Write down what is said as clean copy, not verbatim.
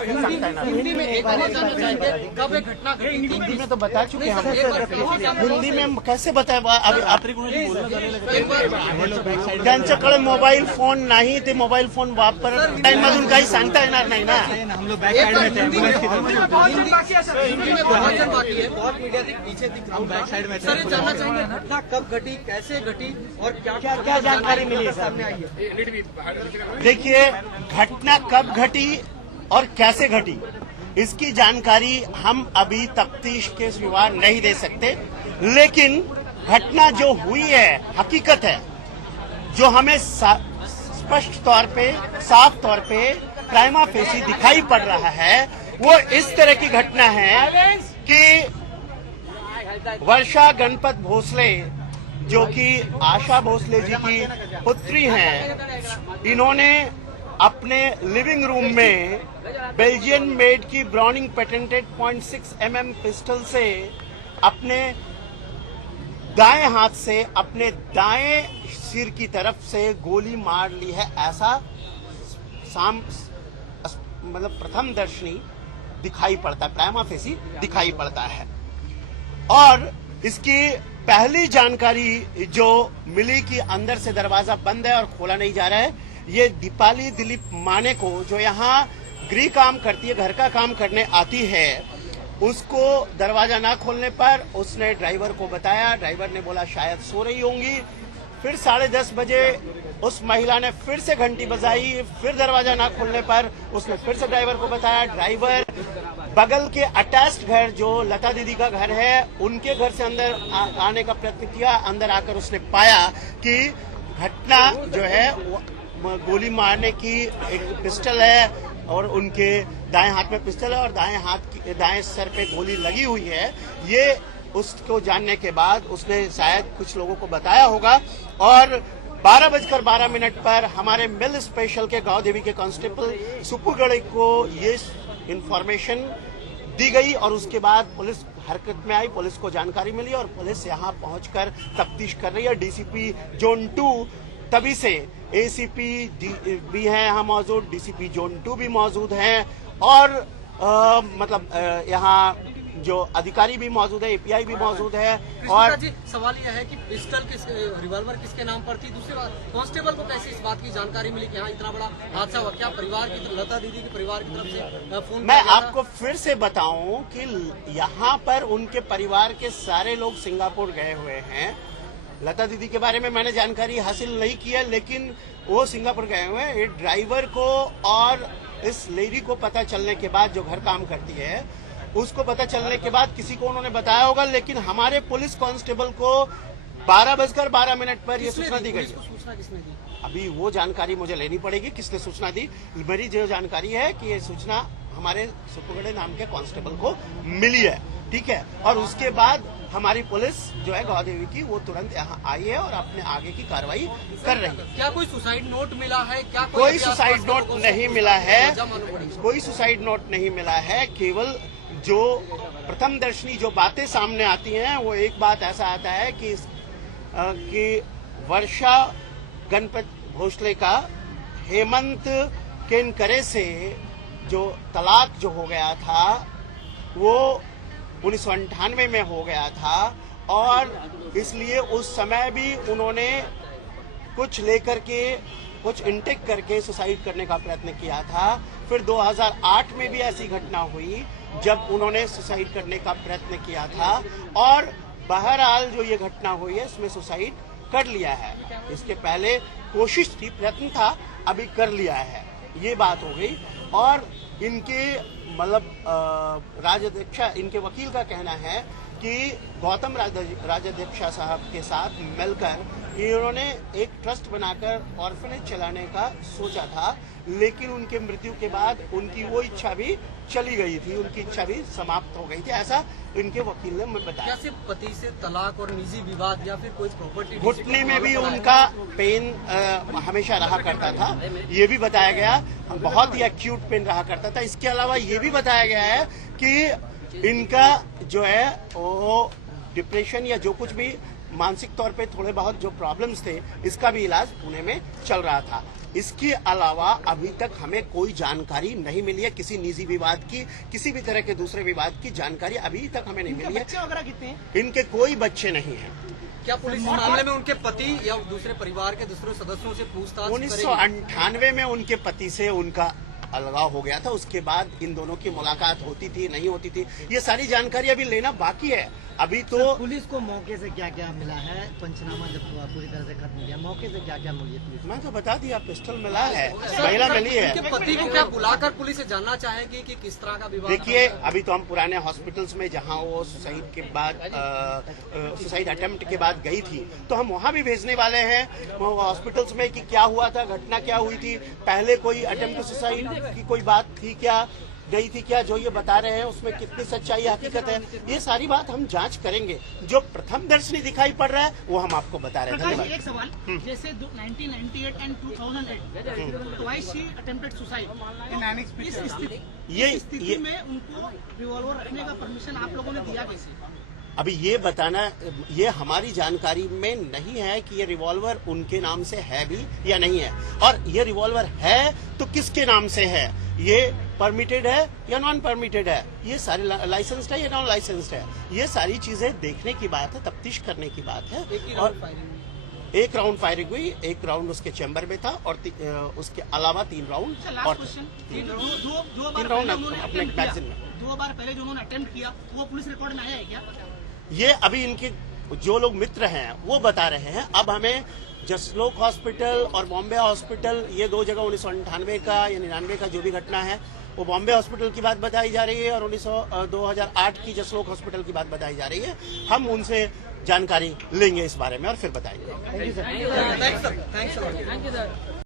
हिंदी में एक और जानना चाहेंगे कब एक घटना घटी? हिंदी में तो बता चुके हैं हम। हिंदी में कैसे बताए? अभी त्यांच्याकडे मोबाईल फोन नाही, ते मोबाईल फोन वापरताना काही सांगता येणार नाही ना. हम लोग बैक साइड में थे, हिंदी में बहुत जन बाकी है, बहुत मीडिया पीछे दिख रहा हूँ, बैक साइड में। सर जानना चाहेंगे घटना कब घटी, कैसे घटी और क्या क्या जानकारी मिली सामने आई है? देखिए, घटना कब घटी और कैसे घटी इसकी जानकारी हम अभी तफ्तीश के सिवा नहीं दे सकते, लेकिन घटना जो हुई है हकीकत है, जो हमें स्पष्ट तौर पे, साफ तौर पे प्राइमा फेसी दिखाई पड़ रहा है, वो इस तरह की घटना है कि वर्षा गणपत भोसले, जो कि आशा भोसले जी की पुत्री हैं, इन्होंने अपने लिविंग रूम में बेल्जियन मेड की ब्राउनिंग पेटेंटेड .6 mm पिस्टल से अपने दाएं हाथ से अपने दाएं सिर की तरफ से गोली मार ली है, ऐसा मतलब प्रथम दर्शनी दिखाई पड़ता है, प्राइमा फेसी दिखाई पड़ता है। और इसकी पहली जानकारी जो मिली कि अंदर से दरवाजा बंद है और खोला नहीं जा रहा है, ये दीपाली दिलीप माने को, जो यहाँ गृह काम करती है, घर का काम करने आती है, उसको दरवाजा ना खोलने पर उसने ड्राइवर को बताया। ड्राइवर ने बोला शायद सो रही होंगी। फिर 10:30 बजे उस महिला ने फिर से घंटी बजाई, फिर दरवाजा ना खोलने पर उसने फिर से ड्राइवर को बताया। ड्राइवर बगल के अटैच्ड घर, जो लता दीदी का घर है, उनके घर से अंदर आने का प्रयत्न किया। अंदर आकर उसने पाया कि घटना जो है गोली मारने की एक पिस्टल है और उनके दाएं हाथ में पिस्टल है और दाएं सर पे गोली लगी हुई है। ये उसको जानने के बाद उसने शायद कुछ लोगों को बताया होगा और 12:12 पर हमारे मिल स्पेशल के गांव देवी के कांस्टेबल सुपुगढ़ को ये इंफॉर्मेशन दी गई और उसके बाद पुलिस हरकत में आई। पुलिस को जानकारी मिली और पुलिस यहां पहुंचकर तफ्तीश कर रही है। डीसीपी जोन 2 तभी से, एसीपी भी हैं यहाँ मौजूद, डीसीपी जोन 2 भी मौजूद हैं और मतलब यहाँ जो अधिकारी भी मौजूद है, एपीआई भी मौजूद है। और जी सवाल यह है कि पिस्टल रिवॉल्वर किसके नाम पर थी? दूसरी बात, कांस्टेबल को कैसे इस बात की जानकारी मिली कि हाँ इतना बड़ा हादसा हुआ? क्या परिवार की, लता दीदी के परिवार की तरफ से फोन? मैं आपको फिर से बताऊं कि यहाँ पर उनके परिवार के सारे लोग सिंगापुर गए हुए हैं। लता दीदी के बारे में मैंने जानकारी हासिल नहीं की है, लेकिन वो सिंगापुर गए हुए हैं। ड्राइवर को और इस लेडी को पता चलने के बाद, जो घर काम करती है, उसको पता चलने के बाद किसी को उन्होंने बताया होगा, लेकिन हमारे पुलिस कांस्टेबल को 12:12 पर यह सूचना दी गई। सूचना किसने दी? अभी वो जानकारी मुझे लेनी पड़ेगी, किसने सूचना दी। मेरी जो जानकारी है कि ये सूचना हमारे सुपुगढ़े नाम के कांस्टेबल को मिली है, ठीक है। और उसके बाद हमारी पुलिस जो है गांव देवी की, वो तुरंत यहाँ आई है और अपने आगे की कार्रवाई कर रही है। क्या कोई सुसाइड नोट मिला है? क्या कोई सुसाइड नोट नहीं मिला है, कोई सुसाइड नोट नहीं मिला है। केवल जो प्रथम दर्शनी जो बातें सामने आती हैं, वो एक बात ऐसा आता है कि वर्षा गणपत भोसले का हेमंत केनकरे से जो तलाक जो हो गया था, वो 1998 में हो गया था और इसलिए उस समय भी उन्होंने कुछ लेकर के, कुछ इंटेक करके सुसाइड करने का प्रयत्न किया था। फिर 2008 में भी ऐसी घटना हुई जब उन्होंने सुसाइड करने का प्रयत्न किया था और बहरहाल जो ये घटना हुई है इसमें सुसाइड कर लिया है। इसके पहले कोशिश थी, प्रयत्न था, अभी कर लिया है, ये बात हो गई। और इनके मतलब राजाध्यक्षा, इनके वकील का कहना है कि गौतम राजाध्यक्षा साहब के साथ मिलकर इन्होंने एक ट्रस्ट बनाकर ऑर्फनेज चलाने का सोचा था, लेकिन उनके मृत्यु के बाद उनकी वो इच्छा भी चली गई थी, उनकी इच्छा भी समाप्त हो गई थी, ऐसा इनके वकील ने बताया। क्या सिर्फ पति से तलाक और निजी विवाद या फिर कोई प्रॉपर्टी? घुटने में भी उनका पेन हमेशा रहा करता था, ये भी बताया गया, बहुत ही एक्यूट पेन रहा करता था। इसके अलावा ये भी बताया गया है कि इनका जो है वो डिप्रेशन या जो कुछ भी मानसिक तौर पे थोड़े बहुत जो प्रॉब्लम्स थे, इसका भी इलाज पुणे में चल रहा था। इसके अलावा अभी तक हमें कोई जानकारी नहीं मिली है किसी निजी विवाद की, किसी भी तरह के दूसरे विवाद की जानकारी अभी तक हमें नहीं मिली है। बच्चे वगैरह कितने हैं? इनके कोई बच्चे नहीं हैं। क्या पुलिस इस मामले में उनके पति या दूसरे परिवार के दूसरे सदस्यों से पूछताछ 1998 में उनके पति से उनका अलगाव हो गया था। उसके बाद इन दोनों की मुलाकात होती थी, नहीं होती थी, ये सारी जानकारी अभी लेना बाकी है। अभी तो पुलिस को मौके से क्या क्या मिला है? पंचनामा जब पूरी तरह से खत्म किया, मौके से क्या क्या मिली है पुलिस? मैं तो बता दिया, पिस्टल मिला है, महिला मिली है। उनके पति को क्या बुलाकर पुलिस से जानना चाहेगी कि किस तरह का विवाद? देखिए, अभी तो हम पुराने हॉस्पिटल्स में जहां वो सुसाइड के बाद सुसाइड अटेम्प्ट के बाद गई थी, तो हम वहां भी भेजने वाले हैं हॉस्पिटल्स में कि क्या हुआ था, घटना क्या हुई थी, पहले कोई अटेम्प्ट सुसाइड की कोई बात थी क्या, गई थी क्या, जो ये बता रहे हैं उसमें कितनी सच्चाई हकीकत है, ये सारी बात हम जांच करेंगे। जो प्रथम दर्शनी दिखाई पड़ रहा है वो हम आपको बता रहे हैं। प्रकाश जी, एक सवाल, जैसे 1998 and 2008 twice she attempted suicide, इस स्थिति में उनको रिवॉल्वर रखने का परमिशन आप लोगों ने दिया कैसे? अभी ये बताना, ये हमारी जानकारी में नहीं है कि ये रिवॉल्वर उनके नाम से है भी या नहीं है, और ये रिवॉल्वर है तो किसके नाम से है, ये परमिटेड है या नॉन परमिटेड है, ये सारे लाइसेंस्ड है या नॉन लाइसेंस्ड है, ये सारी चीजें देखने की बात है, तफ्तीश करने की बात है। और एक राउंड फायरिंग हुई, एक राउंड उसके चैम्बर में था, और उसके अलावा 3 राउंड और 3 राउंड अपने मैगजीन में। 2 बार पहले जो उन्होंने अटेम्प्ट किया वो पुलिस रिकॉर्ड में आया है क्या? ये अभी इनके जो लोग मित्र हैं वो बता रहे हैं। अब हमें जसलोक हॉस्पिटल और बॉम्बे हॉस्पिटल, ये 2 जगह 1998 का या 99 का जो भी घटना है, वो बॉम्बे हॉस्पिटल की बात बताई जा रही है, और 2008 की जसलोक हॉस्पिटल की बात बताई जा रही है। हम उनसे जानकारी लेंगे इस बारे में और फिर बताएंगे। Thank you sir.